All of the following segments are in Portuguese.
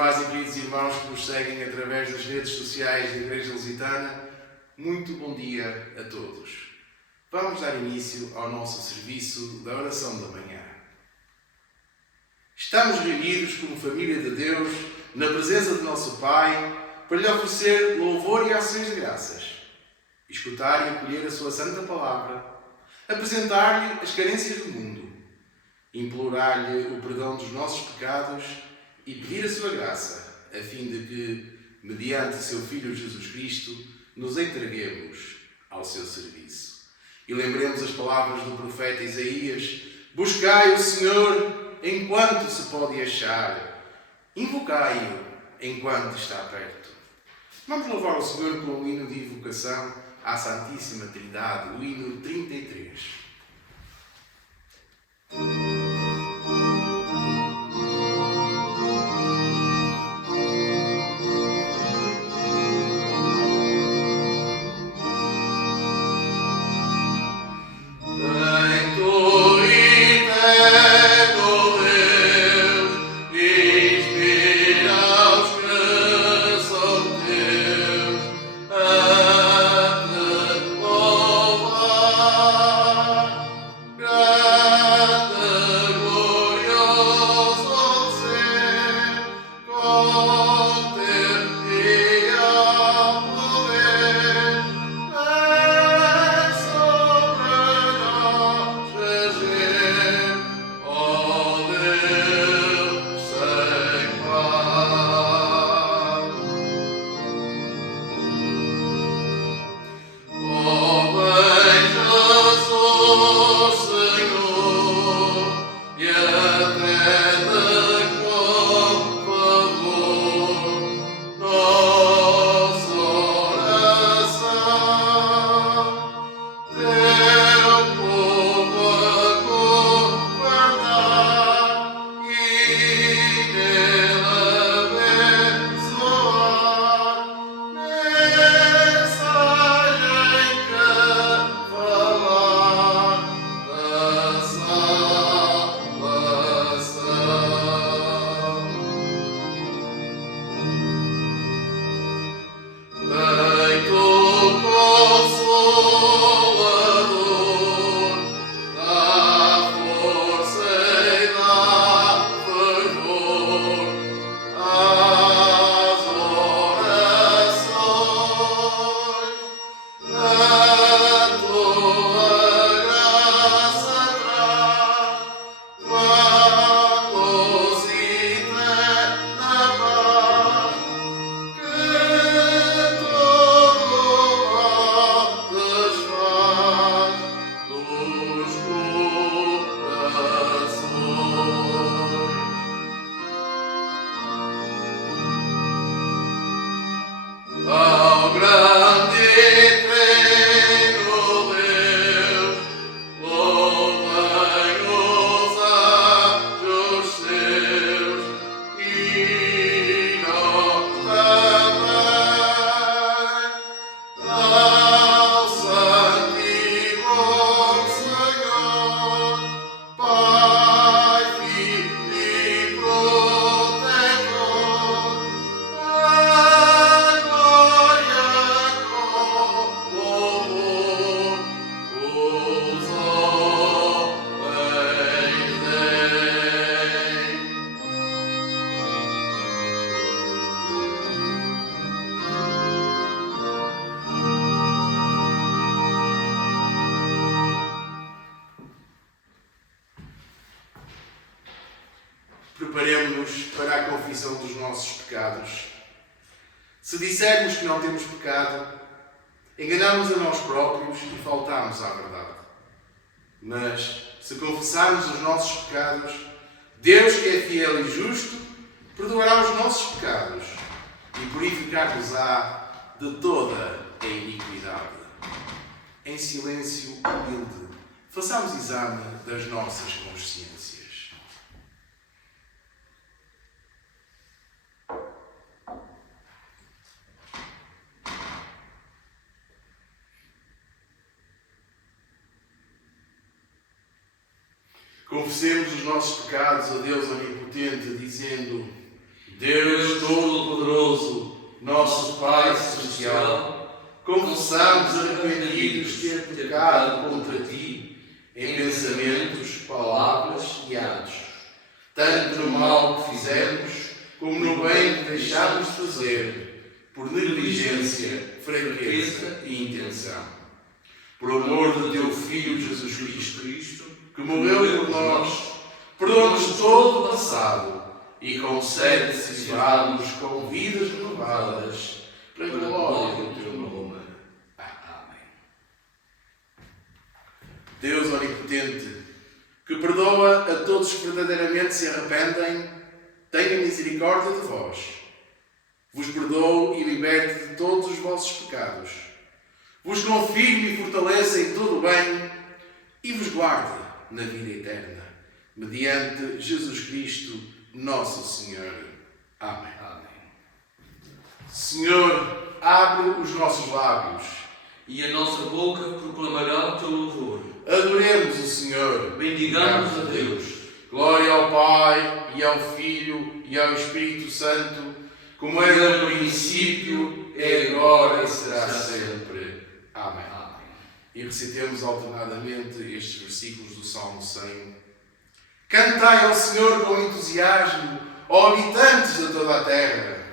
irmãs e queridos irmãos que nos seguem através das redes sociais da Igreja Lusitana, muito bom dia a todos. Vamos dar início ao nosso serviço da oração da manhã. Estamos reunidos como família de Deus, na presença de nosso Pai, para lhe oferecer louvor e ações de graças, escutar e acolher a sua santa palavra, apresentar-lhe as carências do mundo, implorar-lhe o perdão dos nossos pecados e pedir a sua graça, a fim de que, mediante seu Filho Jesus Cristo, nos entreguemos ao seu serviço. E lembremos as palavras do profeta Isaías: buscai o Senhor enquanto se pode achar, invocai-o enquanto está perto. Vamos louvar o Senhor com o hino de invocação à Santíssima Trindade, o hino 33. Preparemo-nos para a confissão dos nossos pecados. Se dissermos que não temos pecado, enganamos a nós próprios e faltamos à verdade. Mas, se confessarmos os nossos pecados, Deus, que é fiel e justo, perdoará os nossos pecados e purificar-nos-á de toda a iniquidade. Em silêncio humilde, façamos exame das nossas consciências. Confessemos os nossos pecados a Deus Onipotente, dizendo: Deus Todo-Poderoso, nosso Pai Celestial, confessamos arrependidos ter pecado contra Ti em pensamentos, palavras e atos, tanto no mal que fizemos, como no bem que deixámos de fazer, por negligência, fraqueza e intenção. Por amor de Teu Filho Jesus Cristo, que morreu por nós, perdoa-nos todo o passado e concede salvar-nos com vidas renovadas, para a glória do Teu nome. Amém. Deus Onipotente, que perdoa a todos que verdadeiramente se arrependem, tenha misericórdia de vós. Vos perdoo e liberte de todos os vossos pecados. Vos confirme e fortaleça em todo o bem e vos guarde na vida eterna, mediante Jesus Cristo, nosso Senhor. Amém. Senhor, abre os nossos lábios e a nossa boca proclamará o Teu louvor. Adoremos o Senhor. Bendigamos a Deus. Glória ao Pai, e ao Filho, e ao Espírito Santo, como era no princípio, é agora e será sempre. Amém. E recitemos alternadamente estes versículos do Salmo 100. Cantai ao Senhor com entusiasmo, ó habitantes de toda a terra.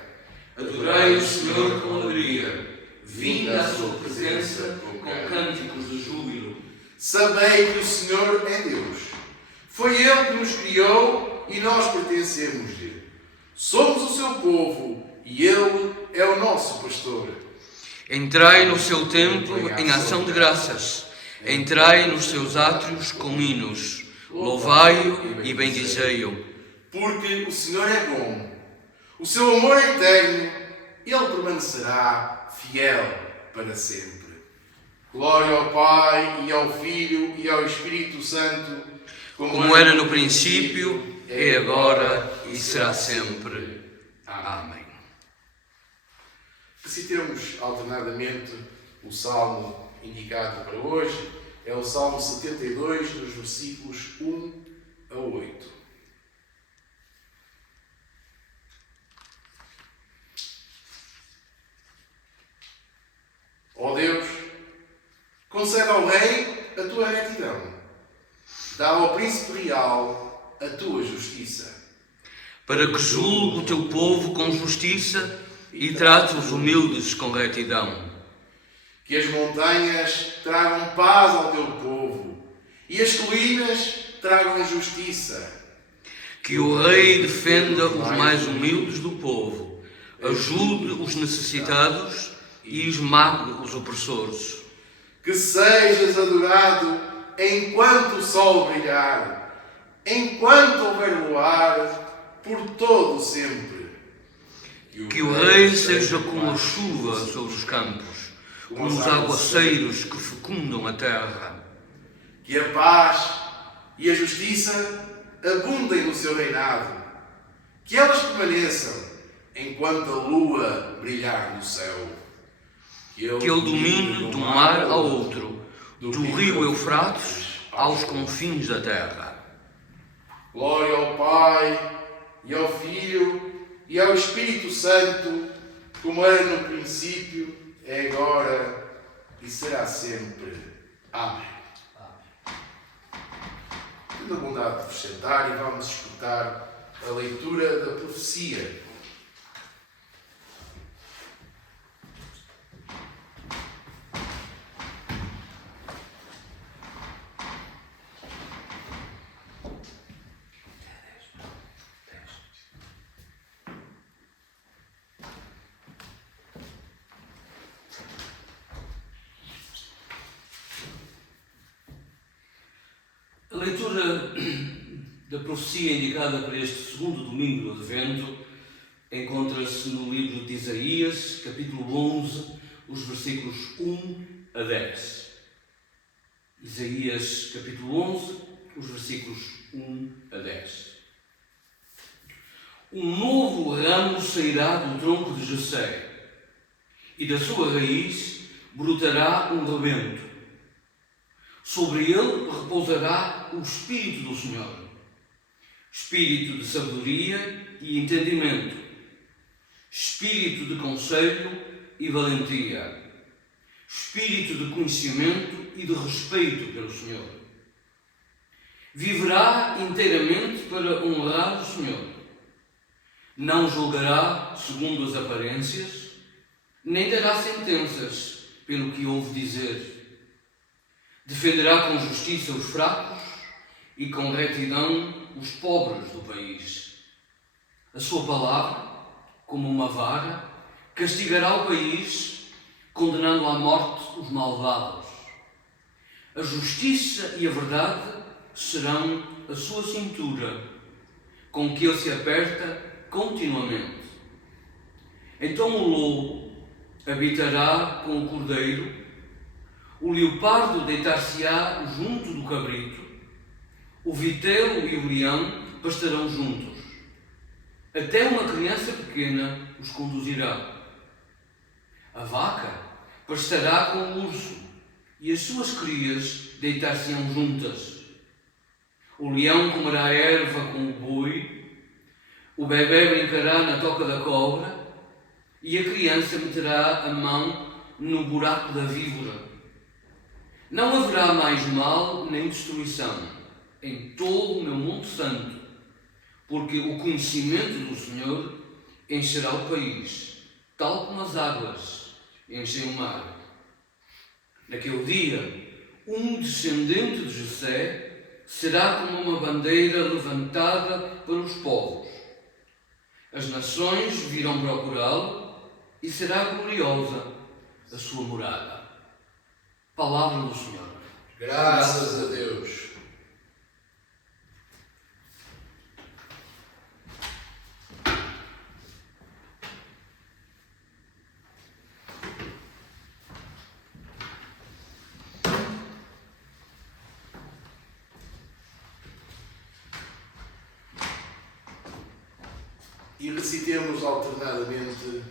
Adorai o Senhor com alegria. Vinde à sua presença com cânticos de júbilo. Sabei que o Senhor é Deus. Foi Ele que nos criou e nós pertencemos-lhe. Somos o seu povo e Ele é o nosso pastor. Entrai no seu templo em ação de graças. Entrai nos seus átrios com hinos. Louvai-o e bendizei-o. Porque o Senhor é bom. O seu amor é eterno. Ele permanecerá fiel para sempre. Glória ao Pai, e ao Filho, e ao Espírito Santo, como era no princípio, é agora e será sempre. Amém. Recitemos alternadamente o salmo indicado para hoje. É o Salmo 72, dos versículos 1 a 8. Ó Deus, concede ao Rei a Tua retidão. Dá ao Príncipe Real a Tua justiça. Para que julgue o Teu povo com justiça e trate os humildes com retidão. Que as montanhas tragam paz ao Teu povo e as colinas tragam justiça. Que o Rei defenda os mais humildes do povo, ajude os necessitados e esmague os opressores. Que sejas adorado enquanto o sol brilhar, enquanto houver luar, por todo sempre. Que o Rei seja como a chuva sobre os campos, como os aguaceiros que fecundam a terra. Que a paz e a justiça abundem no seu reinado. Que elas permaneçam enquanto a lua brilhar no céu. Que ele domine de um mar ao outro, do rio Eufrates aos confins da terra. Glória ao Pai, e ao Filho, e ao Espírito Santo, como era no princípio, é agora e será sempre. Amém. Tendo a bondade de vos sentar e vamos escutar a leitura da profecia. A leitura da profecia indicada para este segundo domingo do Advento encontra-se no livro de Isaías, capítulo 11, os versículos 1 a 10. Isaías, capítulo 11, os versículos 1 a 10. Um novo ramo sairá do tronco de Jessé, e da sua raiz brotará um rebento. Sobre ele repousará o Espírito do Senhor, Espírito de sabedoria e entendimento, espírito de conselho e valentia, espírito de conhecimento e de respeito pelo Senhor. Viverá inteiramente para honrar o Senhor. Não julgará segundo as aparências, nem dará sentenças pelo que ouve dizer. Defenderá com justiça os fracos e com retidão os pobres do país. A sua palavra, como uma vara, castigará o país, condenando à morte os malvados. A justiça e a verdade serão a sua cintura, com que ele se aperta continuamente. Então o lobo habitará com o cordeiro, o leopardo deitar-se-á junto do cabrito, o vitelo e o leão pastarão juntos. Até uma criança pequena os conduzirá. A vaca pastará com o urso, e as suas crias deitar-se-ão juntas. O leão comerá erva com o boi, o bebê brincará na toca da cobra, e a criança meterá a mão no buraco da víbora. Não haverá mais mal nem destruição em todo o meu monte santo, porque o conhecimento do Senhor encherá o país, tal como as águas enchem o mar. Naquele dia, um descendente de Jessé será como uma bandeira levantada para os povos. As nações virão procurá-lo e será gloriosa a sua morada. Palavra do Senhor. Graças a Deus. E recitemos alternadamente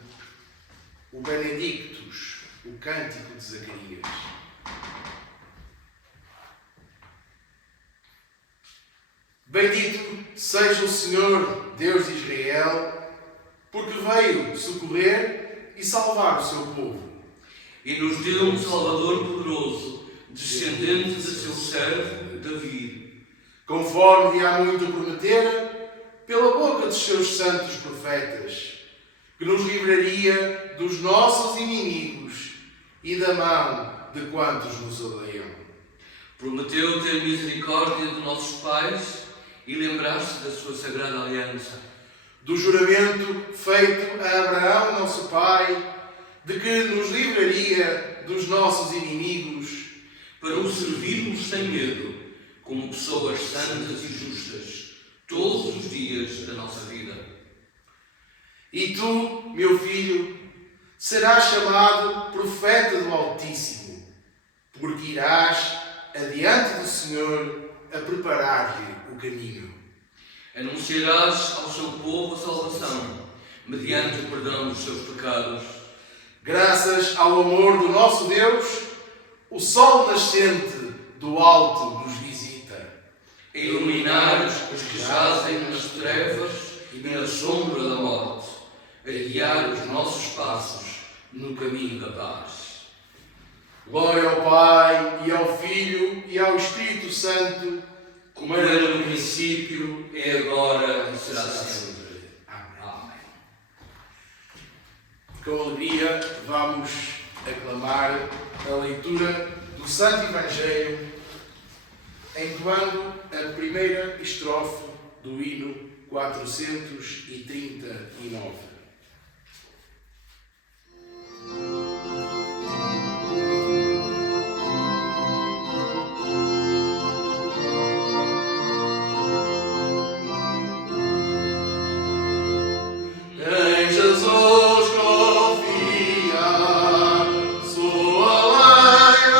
o Benedictus, o Cântico de Zacarias. Bendito seja o Senhor, Deus de Israel, porque veio socorrer e salvar o seu povo. E nos deu um Salvador poderoso, descendente de seu servo Davi, Conforme de há muito prometera, pela boca dos seus santos profetas, que nos livraria dos nossos inimigos e da mão de quantos nos odeiam. prometeu ter misericórdia de nossos pais e lembrar-se da sua sagrada aliança. Do juramento feito a Abraão, nosso pai, de que nos livraria dos nossos inimigos, para o servirmos sem medo, como pessoas santas e justas, todos os dias da nossa vida. E tu, meu filho, serás chamado profeta do Altíssimo, porque irás adiante do Senhor a preparar-lhe o caminho. Anunciarás ao seu povo a salvação, mediante o perdão dos seus pecados. Graças ao amor do nosso Deus, o sol nascente do alto nos visita, A iluminar os que jazem nas trevas e na sombra da morte, a guiar os nossos passos no caminho da paz. Glória ao Pai, e ao Filho, e ao Espírito Santo, Como era no princípio, é agora e será sempre. Amém. Com alegria vamos aclamar a leitura do Santo Evangelho, entoando a primeira estrofe do hino 439. Em Jesus confiar, sua lei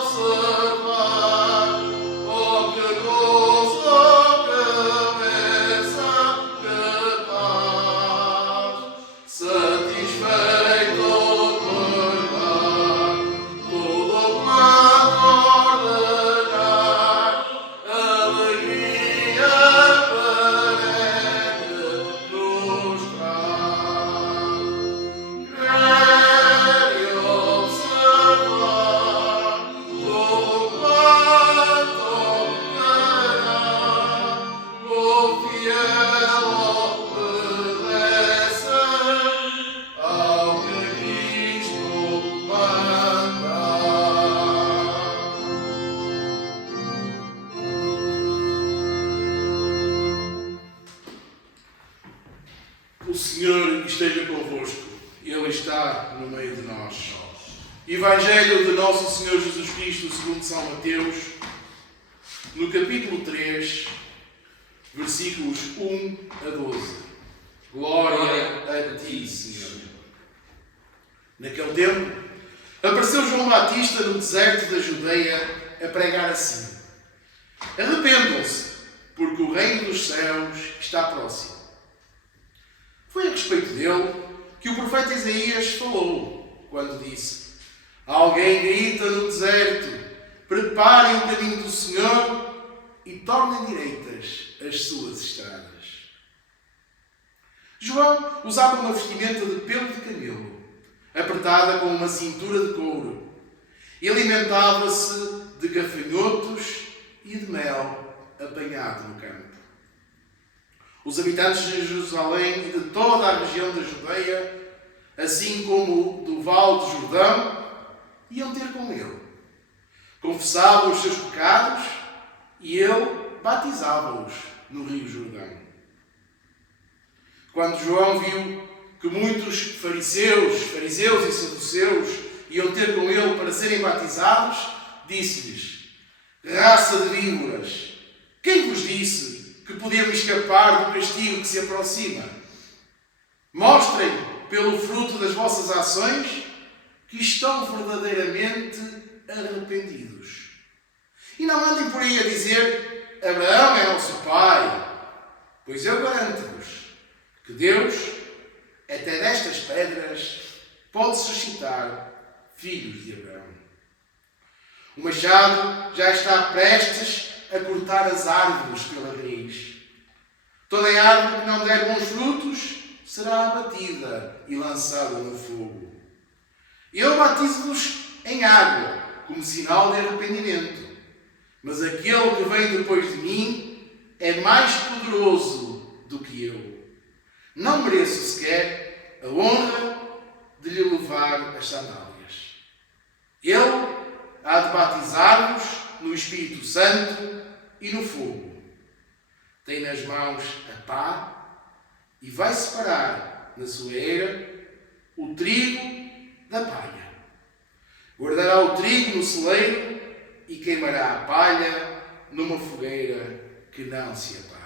observar, oh que gozo, oh que bênção, que paz. está no meio de nós. Evangelho de Nosso Senhor Jesus Cristo, segundo São Mateus, no capítulo 3, versículos 1 a 12. Glória a ti, Senhor. Naquele tempo, apareceu João Batista no deserto da Judeia a pregar assim: arrependam-se, porque o reino dos céus está próximo. Foi a respeito dele que o profeta Isaías falou, quando disse: alguém grita no deserto, preparem o caminho do Senhor e tornem direitas as suas estradas. João usava uma vestimenta de pelo de camelo, apertada com uma cintura de couro, e alimentava-se de gafanhotos e de mel apanhado no campo. Os habitantes de Jerusalém e de toda a região da Judeia, assim como do Vale do Jordão, iam ter com ele. Confessavam os seus pecados e ele batizava-os no Rio Jordão. Quando João viu que muitos fariseus e saduceus iam ter com ele para serem batizados, disse-lhes: raça de víboras, quem vos disse que podemos escapar do castigo que se aproxima? Mostrem, pelo fruto das vossas ações, que estão verdadeiramente arrependidos. E não andem por aí a dizer: Abraão é nosso pai, pois eu garanto-vos que Deus, até destas pedras, pode suscitar filhos de Abraão. O machado já está prestes a cortar as árvores pela raiz. Toda a árvore que não der bons frutos será abatida e lançada no fogo. Eu batizo-vos em água, como sinal de arrependimento. Mas aquele que vem depois de mim é mais poderoso do que eu. Não mereço sequer a honra de lhe levar as sandálias. Ele há de batizar-vos no Espírito Santo e no fogo. Tem nas mãos a pá e vai separar na sua eira o trigo da palha. Guardará o trigo no celeiro e queimará a palha numa fogueira que não se apaga.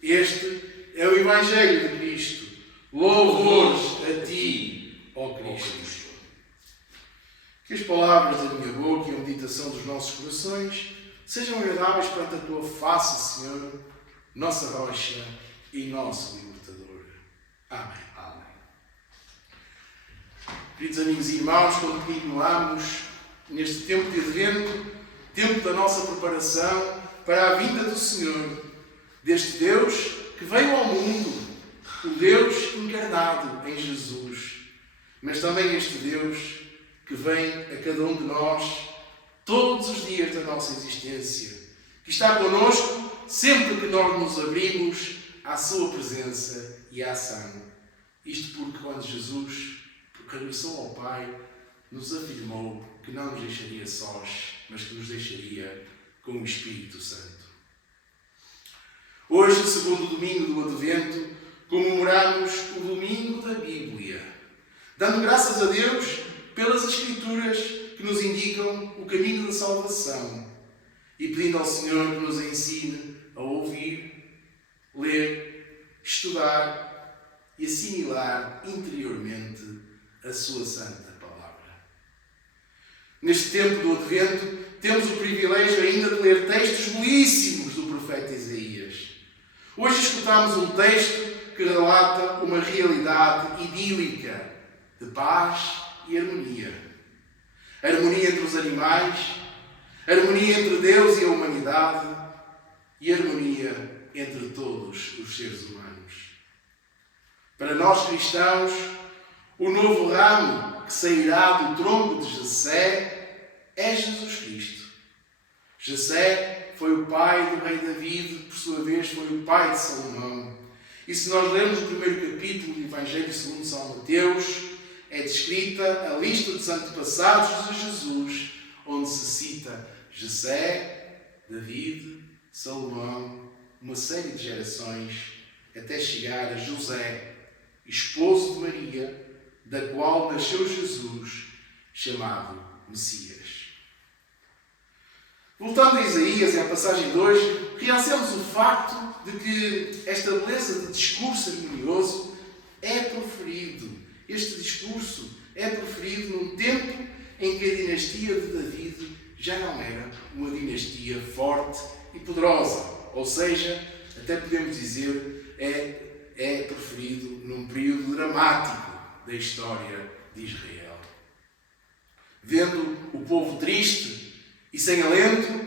Este é o Evangelho de Cristo. Louvores a ti, ó Cristo. Que as palavras da minha boca e a meditação dos nossos corações sejam agradáveis perante a tua face, Senhor, nossa rocha e nosso libertador. Amém. Amém. Queridos amigos e irmãos, continuamos neste tempo de Advento, tempo da nossa preparação para a vinda do Senhor, deste Deus que veio ao mundo, o Deus encarnado em Jesus, mas também este Deus que vem a cada um de nós todos os dias da nossa existência, que está connosco sempre que nós nos abrimos à sua presença e à ação. Isto porque quando Jesus regressou ao Pai, nos afirmou que não nos deixaria sós, mas que nos deixaria com o Espírito Santo. Hoje, segundo domingo do Advento, comemoramos o domingo da Bíblia, dando graças a Deus pelas Escrituras que nos indicam o caminho da salvação e pedindo ao Senhor que nos ensine a ouvir, ler, estudar e assimilar interiormente a sua santa palavra. Neste tempo do Advento, temos o privilégio ainda de ler textos belíssimos do profeta Isaías. Hoje escutamos um texto que relata uma realidade idílica de paz e harmonia. Harmonia entre os animais, harmonia entre Deus e a humanidade e harmonia entre todos os seres humanos. Para nós cristãos, o novo ramo que sairá do tronco de Jessé é Jesus Cristo. Jessé foi o pai do rei David, por sua vez foi o pai de Salomão. E se nós lermos o primeiro capítulo do Evangelho segundo São Mateus, é descrita a lista dos antepassados de Jesus, onde se cita Jessé, David, Salomão, uma série de gerações, até chegar a José esposo de Maria, da qual nasceu Jesus, chamado Messias. Voltando a Isaías e à passagem de hoje, realçamos o facto de que esta beleza de discurso harmonioso é proferido. Este discurso é proferido num tempo em que a dinastia de David já não era uma dinastia forte e poderosa. Ou seja, até podemos dizer, é proferido num período dramático da história de Israel. Vendo o povo triste e sem alento,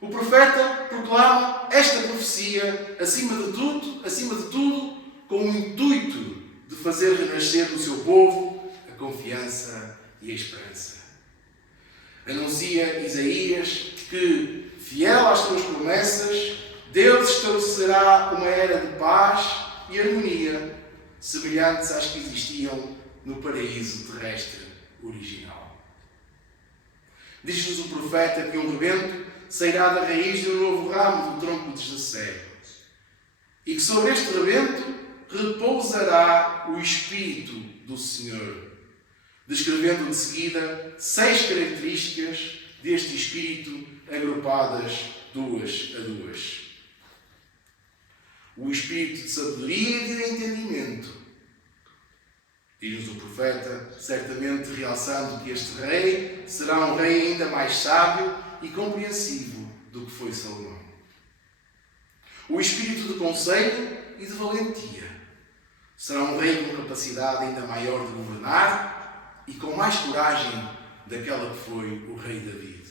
o profeta proclama esta profecia, acima de tudo, com o intuito de fazer renascer no seu povo a confiança e a esperança. Anuncia Isaías que, fiel às suas promessas, Deus estabelecerá uma era de paz e harmonia, semelhantes às que existiam no paraíso terrestre original. Diz-nos o profeta que um rebento sairá da raiz de um novo ramo do tronco de Jessé, e que sobre este rebento repousará o Espírito do Senhor, descrevendo de seguida 6 características deste Espírito agrupadas 2 a 2. O Espírito de sabedoria e de entendimento. Diz-nos o profeta, certamente realçando que este rei será um rei ainda mais sábio e compreensivo do que foi Salomão. O espírito de conselho e de valentia. Será um rei com capacidade ainda maior de governar e com mais coragem daquela que foi o rei David.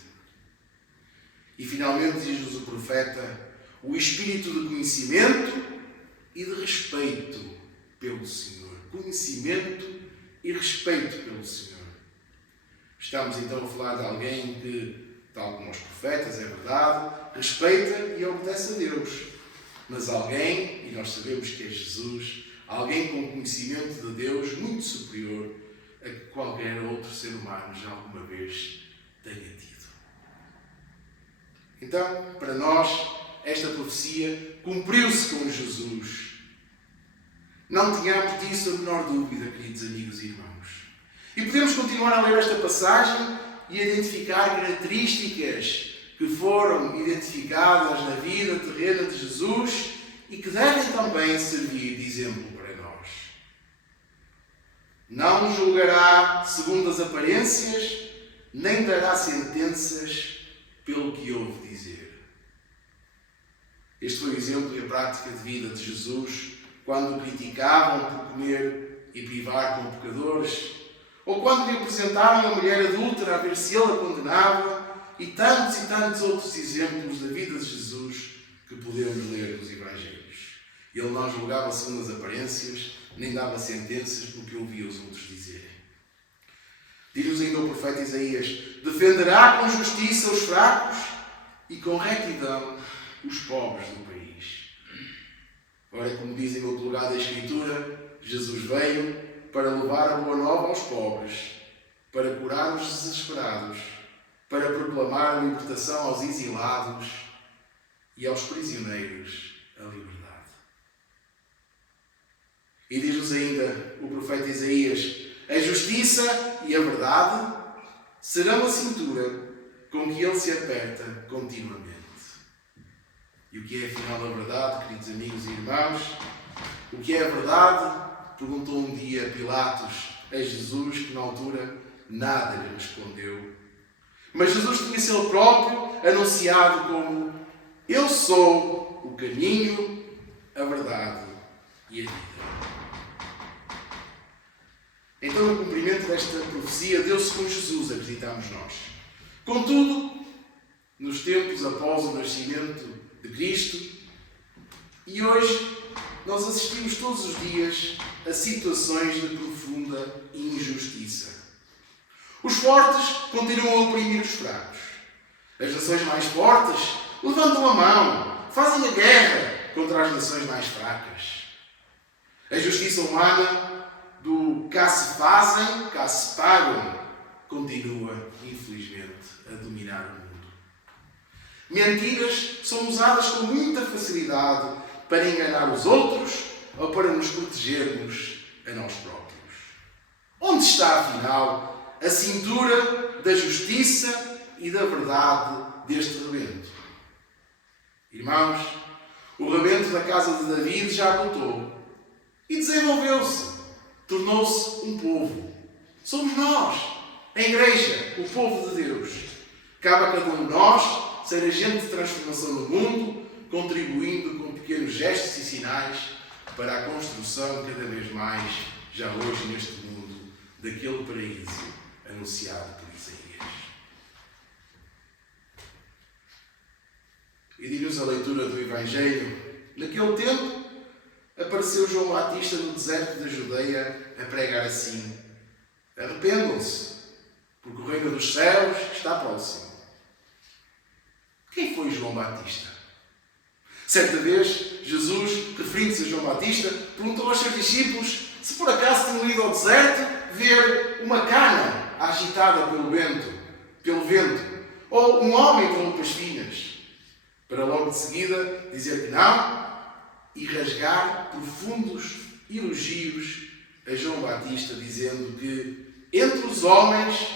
E finalmente diz-nos o profeta, o espírito de conhecimento e de respeito pelo Senhor. Conhecimento e respeito pelo Senhor. Estamos então a falar de alguém que, tal como os profetas, é verdade, respeita e obedece a Deus. Mas alguém, e nós sabemos que é Jesus, alguém com conhecimento de Deus muito superior a que qualquer outro ser humano já alguma vez tenha tido. Então, para nós, esta profecia cumpriu-se com Jesus. Não tenhamos disso a menor dúvida, queridos amigos e irmãos. E podemos continuar a ler esta passagem e identificar características que foram identificadas na vida terrena de Jesus e que devem também servir de exemplo para nós. Não julgará segundo as aparências, nem dará sentenças pelo que ouve dizer. Este foi o exemplo e a prática de vida de Jesus quando o criticavam por comer e privar com pecadores, ou quando lhe apresentaram a mulher adúltera a ver se ele a condenava, e tantos outros exemplos da vida de Jesus que podemos ler nos Evangelhos. Ele não julgava segundo as aparências, nem dava sentenças porque ouvia os outros dizerem. Diz-nos ainda o profeta Isaías, defenderá com justiça os fracos e com retidão os pobres do país. Ora, como diz em outro lugar da Escritura, Jesus veio para levar a boa nova aos pobres, para curar os desesperados, para proclamar a libertação aos exilados e aos prisioneiros a liberdade. E diz-nos ainda o profeta Isaías, a justiça e a verdade serão a cintura com que ele se aperta continuamente. E o que é afinal a verdade, queridos amigos e irmãos? O que é a verdade? Perguntou um dia Pilatos a Jesus, que na altura nada lhe respondeu. Mas Jesus tinha-se ele próprio anunciado como eu sou o caminho, a verdade e a vida. Então, no cumprimento desta profecia, deu-se com Jesus, acreditamos nós. Contudo, nos tempos após o nascimento de Cristo, e hoje nós assistimos todos os dias a situações de profunda injustiça. Os fortes continuam a oprimir os fracos. As nações mais fortes levantam a mão, fazem a guerra contra as nações mais fracas. A justiça humana do cá se fazem, cá se pagam, continua, infelizmente, a dominar o mundo. Mentiras são usadas com muita facilidade para enganar os outros ou para nos protegermos a a nós próprios. Onde está, afinal, a cintura da justiça e da verdade deste rebento? Irmãos, o rebento da casa de David já lutou e desenvolveu-se, tornou-se um povo. Somos nós, a Igreja, o povo de Deus. Cabe a cada um de nós ser agente de transformação no mundo, contribuindo com pequenos gestos e sinais para a construção cada vez mais, já hoje neste mundo, daquele paraíso anunciado por Isaías. E diz-nos a leitura do Evangelho: naquele tempo apareceu João Batista no deserto da Judeia a pregar assim: arrependam-se, porque o reino dos céus está próximo. Quem foi João Batista? Certa vez, Jesus, referindo-se a João Batista, perguntou aos seus discípulos se por acaso tinham ido ao deserto ver uma cana agitada pelo vento, ou um homem com roupas finas, para logo de seguida dizer que não e rasgar profundos elogios a João Batista, dizendo que entre os homens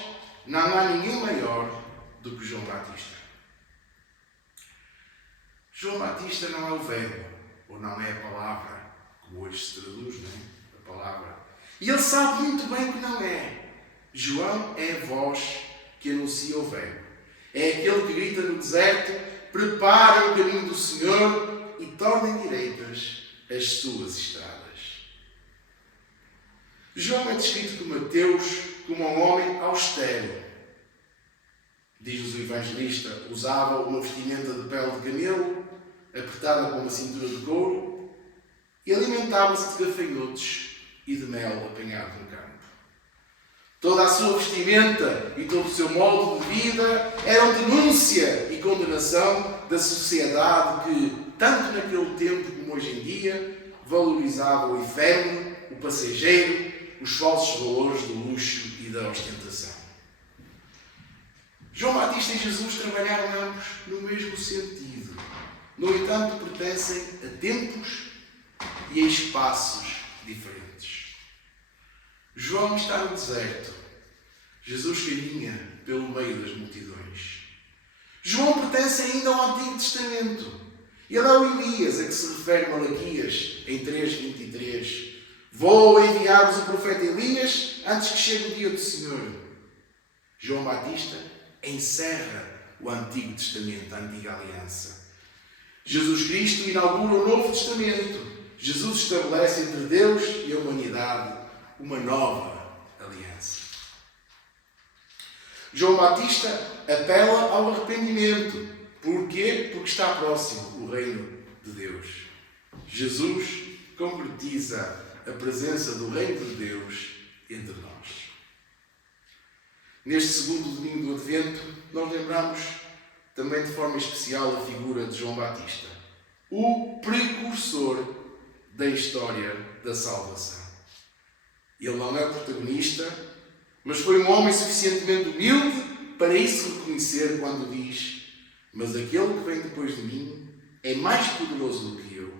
não há ninguém maior do que João Batista. João Batista não é o verbo, ou não é a palavra, como hoje se traduz, não é? A palavra. E ele sabe muito bem que não é. João é a voz que anuncia o verbo. É aquele que grita no deserto: preparem o caminho do Senhor e tornem direitas as suas estradas. João é descrito por Mateus como um homem austero. Diz-nos o evangelista, usava uma vestimenta de pele de camelo, apertada com uma cintura de couro, e alimentava-se de gafanhotos e de mel apanhado no campo. Toda a sua vestimenta e todo o seu modo de vida eram denúncia e condenação da sociedade que, tanto naquele tempo como hoje em dia, valorizava o efêmero, o passageiro, os falsos valores do luxo e da ostentação. João Batista e Jesus trabalharam ambos no mesmo sentido. No entanto, pertencem a tempos e a espaços diferentes. João está no deserto. Jesus caminha pelo meio das multidões. João pertence ainda ao Antigo Testamento. Ele é o Elias a que se refere Malaquias em 3:23. Vou enviar-vos o profeta Elias antes que chegue o dia do Senhor. João Batista encerra o Antigo Testamento, a Antiga Aliança. Jesus Cristo inaugura o Novo Testamento. Jesus estabelece entre Deus e a humanidade uma nova aliança. João Batista apela ao arrependimento. Porquê? Porque está próximo o reino de Deus. Jesus concretiza a presença do reino de Deus entre nós. Neste segundo domingo do Advento, nós lembramos também de forma especial a figura de João Batista, o precursor da história da salvação. Ele não é o protagonista, mas foi um homem suficientemente humilde para isso reconhecer quando diz: mas aquele que vem depois de mim é mais poderoso do que eu.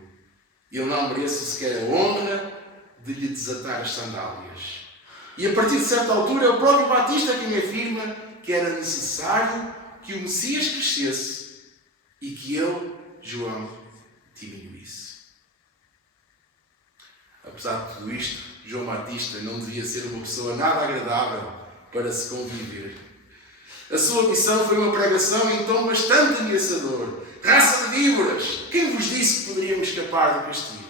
Eu não mereço sequer a honra de lhe desatar as sandálias. E a partir de certa altura é o próprio Batista quem afirma que era necessário que o Messias crescesse e que ele, João, diminuísse. Apesar de tudo isto, João Batista não devia ser uma pessoa nada agradável para se conviver. A sua missão foi uma pregação em tom bastante ameaçador. Raça de víboras! Quem vos disse que poderiam escapar do castigo?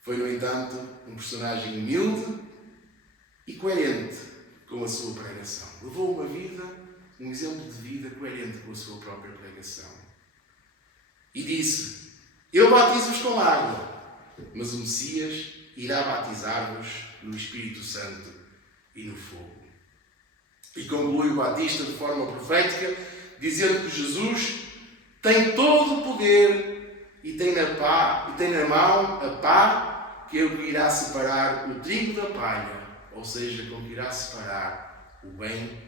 Foi, no entanto, um personagem humilde e coerente com a sua pregação. Levou uma vida, um exemplo de vida coerente com a sua própria pregação. E disse: eu batizo-vos com água, mas o Messias irá batizar-vos no Espírito Santo e no fogo. E conclui o Batista de forma profética, dizendo que Jesus tem todo o poder e tem na mão a pá que é o que irá separar o trigo da palha, ou seja, com que irá separar o bem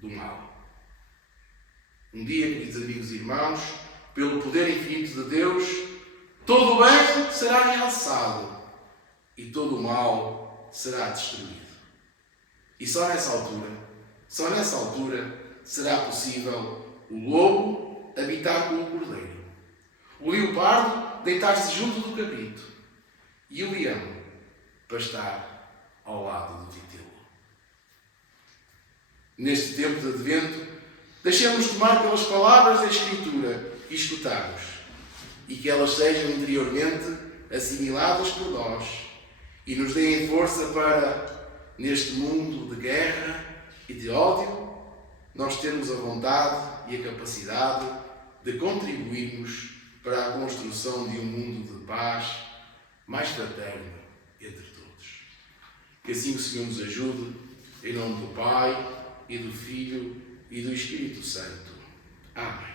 do mal. Um dia, queridos amigos e irmãos, pelo poder infinito de Deus, todo o bem será realçado e todo o mal será destruído. E só nessa altura, será possível o lobo habitar com o cordeiro, o leopardo deitar-se junto do cabrito e o leão pastar ao lado do vitelo. Neste tempo de Advento, deixemos tomar pelas palavras da Escritura e escutarmos, e que elas sejam interiormente assimiladas por nós e nos deem força para, neste mundo de guerra e de ódio, nós termos a vontade e a capacidade de contribuirmos para a construção de um mundo de paz mais fraterno entre todos. Que assim o Senhor nos ajude, em nome do Pai, e do Filho, e do Espírito Santo. Amém.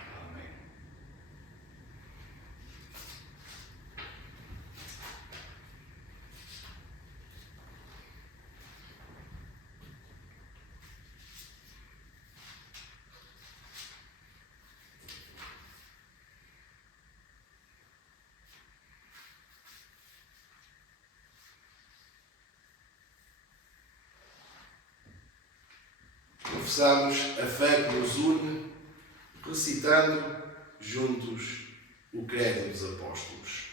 Confessamos a fé que nos une, recitando juntos o Credo dos Apóstolos.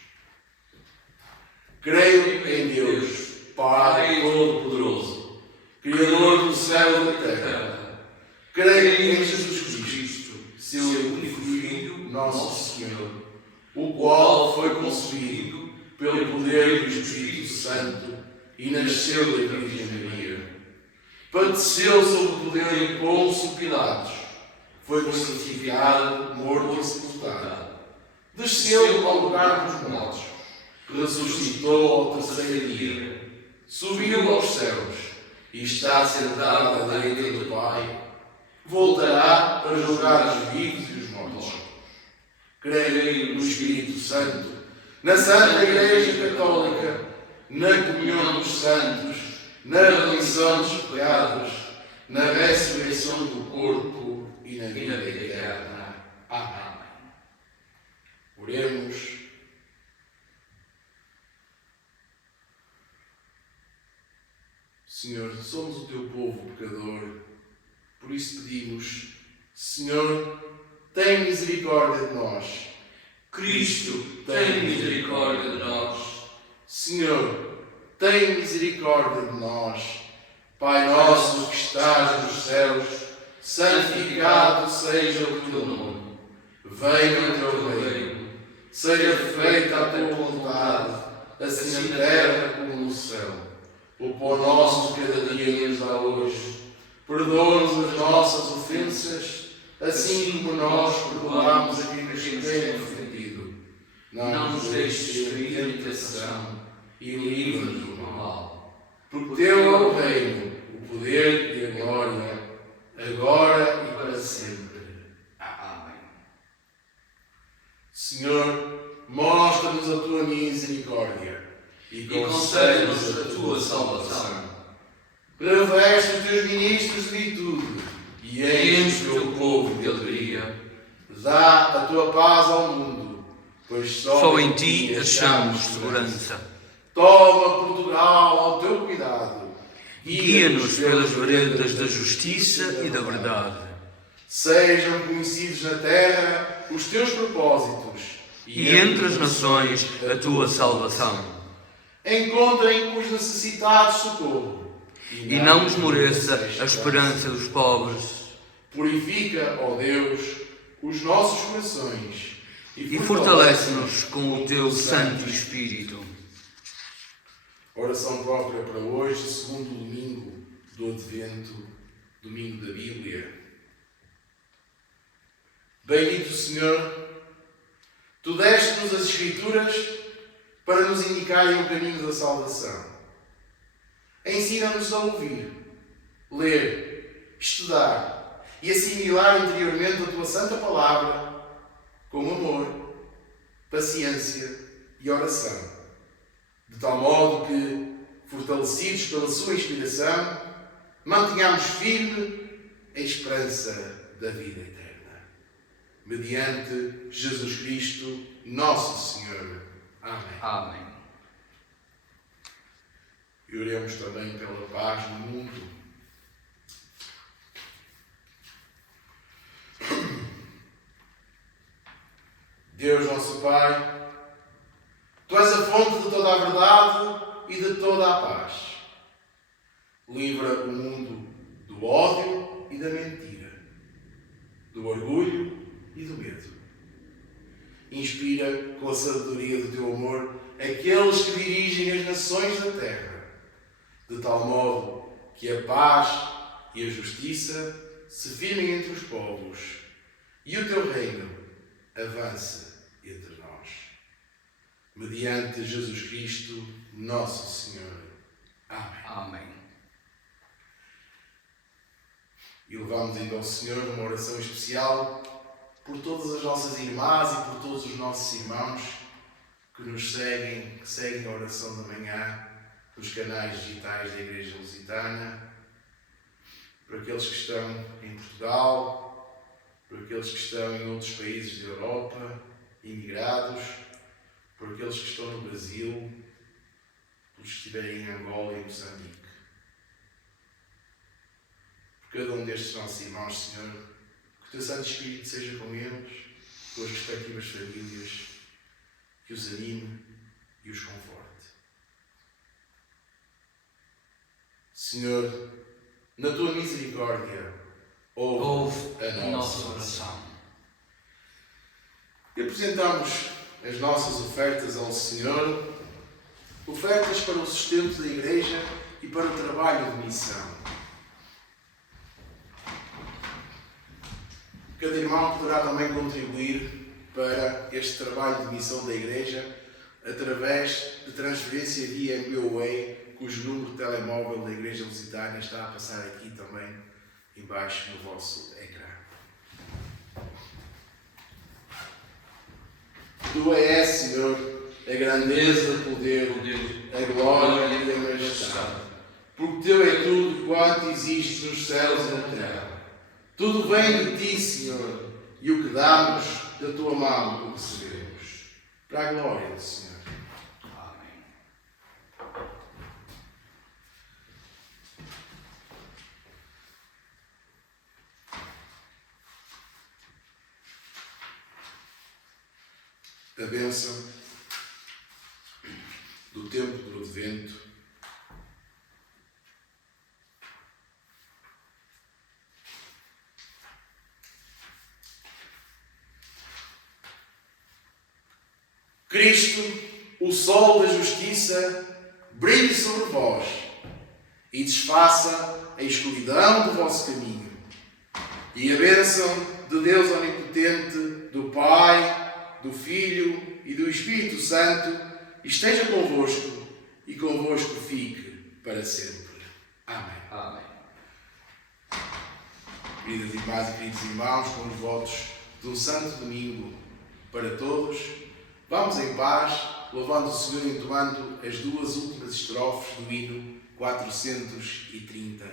Creio em Deus, Pai Todo-Poderoso, Criador do céu e da terra. Creio em Jesus Cristo, seu único Filho, nosso Senhor, o qual foi concebido pelo poder do Espírito Santo e nasceu da Virgem Maria. Padeceu sob o poder de Pôncio Pilatos, foi crucificado, morto e sepultado. Desceu ao lugar dos mortos, ressuscitou ao terceiro dia, subiu aos céus e está sentado à direita do Pai. Voltará para julgar os vivos e os mortos. Creio no Espírito Santo, na Santa Igreja Católica, na comunhão dos santos, na remissão dos pecados, na ressurreição do corpo e na vida eterna. Amém. Oremos. Senhor, somos o teu povo pecador, por isso pedimos, Senhor, tem misericórdia de nós. Cristo, tem misericórdia de nós. Senhor, tem misericórdia de nós. Pai nosso que estás nos céus, santificado seja o teu nome. Venha o teu reino. Seja feita a tua vontade, assim na terra como no céu. O pão nosso de cada dia nos dá hoje. Perdoa-nos as nossas ofensas, assim como nós perdoamos a quem nos tem ofendido. Não nos deixes cair em tentação e livra-nos do mal. Porque teu é o reino, o poder e a glória, agora e para sempre. Amém. Senhor, mostra-nos a tua misericórdia e concede-nos a tua salvação. Reveste os teus ministros de virtude e enche o teu povo de alegria. Dá a tua paz ao mundo, pois só em ti achamos segurança. Toma Portugal ao teu cuidado. Guia-nos pelas veredas da justiça e da verdade. Sejam conhecidos na terra os teus propósitos E entre as nações a tua salvação. Encontrem os necessitados socorro. E não esmoreça a esperança dos pobres. Purifica, ó Deus, os nossos corações E fortalece-nos com o teu Santo Espírito. Oração própria para hoje, segundo domingo do Advento, domingo da Bíblia. Bendito Senhor, tu deste-nos as Escrituras para nos indicarem o caminho da salvação. Ensina-nos a ouvir, ler, estudar e assimilar interiormente a tua santa palavra com amor, paciência e oração, de tal modo que, fortalecidos pela sua inspiração, mantenhamos firme a esperança da vida eterna. Mediante Jesus Cristo, nosso Senhor. Amém. Amém. e oremos também pela paz no mundo. Deus nosso Pai, Tu és a fonte de toda a verdade e de toda a paz. Livra o mundo do ódio e da mentira, do orgulho e do medo. Inspira com a sabedoria do Teu amor aqueles que dirigem as nações da terra, de tal modo que a paz e a justiça se firmem entre os povos e o Teu reino avance entre nós. Mediante Jesus Cristo, nosso Senhor. Amém. Amém. E levamos então ao Senhor uma oração especial por todas as nossas irmãs e por todos os nossos irmãos que nos seguem, que seguem a oração da manhã nos canais digitais da Igreja Lusitana, por aqueles que estão em Portugal, por aqueles que estão em outros países da Europa, imigrados, por aqueles que estão no Brasil, pelos que estiverem em Angola e em Moçambique. Por cada um destes nossos irmãos, Senhor, que o Teu Santo Espírito seja com eles, com as respectivas famílias, que os anime e os conforte. Senhor, na Tua misericórdia, ouve a nossa oração. E apresentamos as nossas ofertas ao Senhor, ofertas para o sustento da Igreja e para o trabalho de missão. Cada irmão poderá também contribuir para este trabalho de missão da Igreja através de transferência via MBWay, cujo número de telemóvel da Igreja Lusitana está a passar aqui também embaixo no vosso ecrã. Tua é, Senhor, a grandeza, o poder, a glória e a majestade. Porque Teu é tudo quanto existe nos céus e na terra. Tudo vem de Ti, Senhor, e o que damos da Tua mão o recebemos. Para a glória do Senhor. Amém. A bênção do tempo do Advento Cristo, o sol da justiça, brilhe sobre vós e desfaça a escuridão do vosso caminho. E a bênção de Deus Onipotente, do Pai, do Filho e do Espírito Santo esteja convosco e convosco fique para sempre. Amém. Amém. Queridas irmãs e queridos irmãos, com os votos de um santo domingo para todos, vamos em paz, louvando o Senhor e entoando as duas últimas estrofes do hino 439.